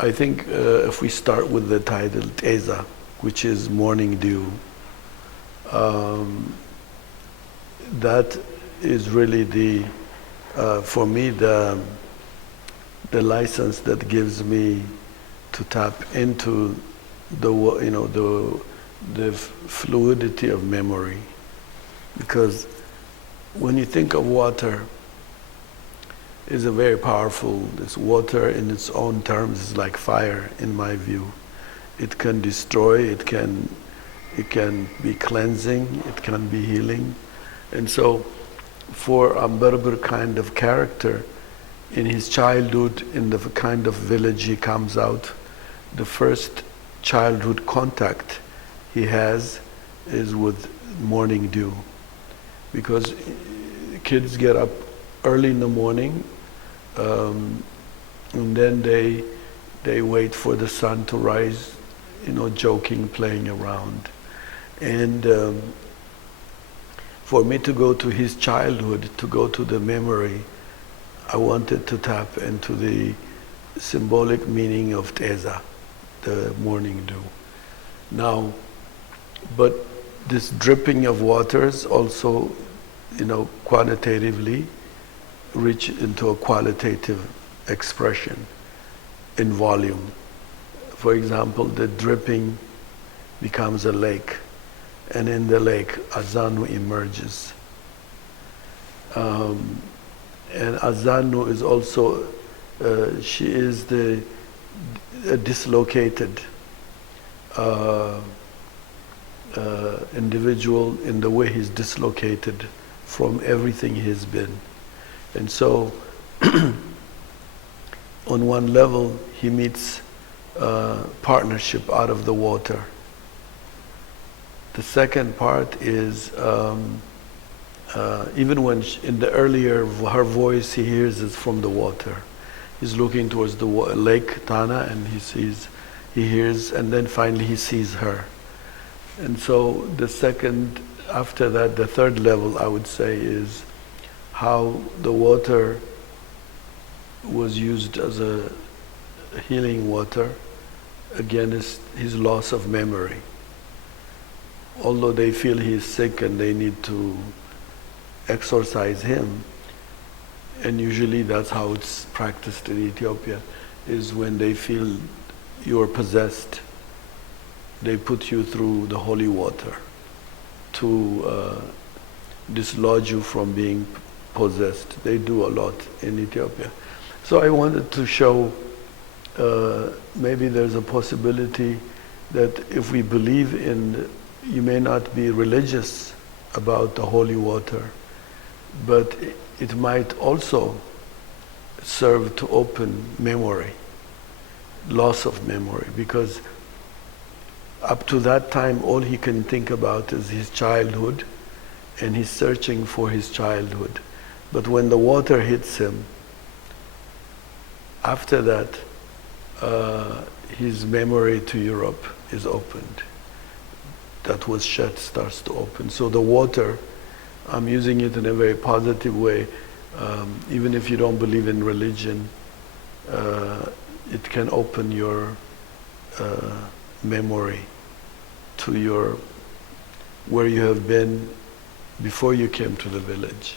I think if we start with the title Teza, which is morning dew, um, that is really for me, the license that gives me to tap into the fluidity of memory. Because when you think of water, is a very powerful, this water in its own terms is like fire in my view. It can destroy, it can be cleansing, it can be healing. And so for a Berber kind of character, in his childhood, in the kind of village he comes out, the first childhood contact he has is with morning dew. Because kids get up early in the morning, and then they wait for the sun to rise, joking, playing around. And for me to go to his childhood, to go to the memory, I wanted to tap into the symbolic meaning of Teza, the morning dew. Now, but this dripping of waters also, quantitatively reach into a qualitative expression in volume. For example, the dripping becomes a lake, and in the lake, Azanu emerges. And Azanu is also, she is the dislocated individual in the way he's dislocated from everything he's been. And so, on one level, he meets partnership out of the water. The second part is, even when in the earlier, her voice he hears is from the water. He's looking towards the lake Tana, and he hears, and then finally he sees her. And so the second, after that, the third level, I would say, is how the water was used as a healing water against his loss of memory. Although they feel he's sick and they need to exorcise him, and usually that's how it's practiced in Ethiopia, is when they feel you're possessed, they put you through the holy water to dislodge you from being possessed. They do a lot in Ethiopia. So I wanted to show maybe there's a possibility that if we believe in, you may not be religious about the holy water, but it might also serve to open memory, loss of memory, because up to that time all he can think about is his childhood, and he's searching for his childhood. But when the water hits him, after that, his memory to Europe is opened. That was shut starts to open. So the water, I'm using it in a very positive way. Even if you don't believe in religion, it can open your memory to where you have been before you came to the village.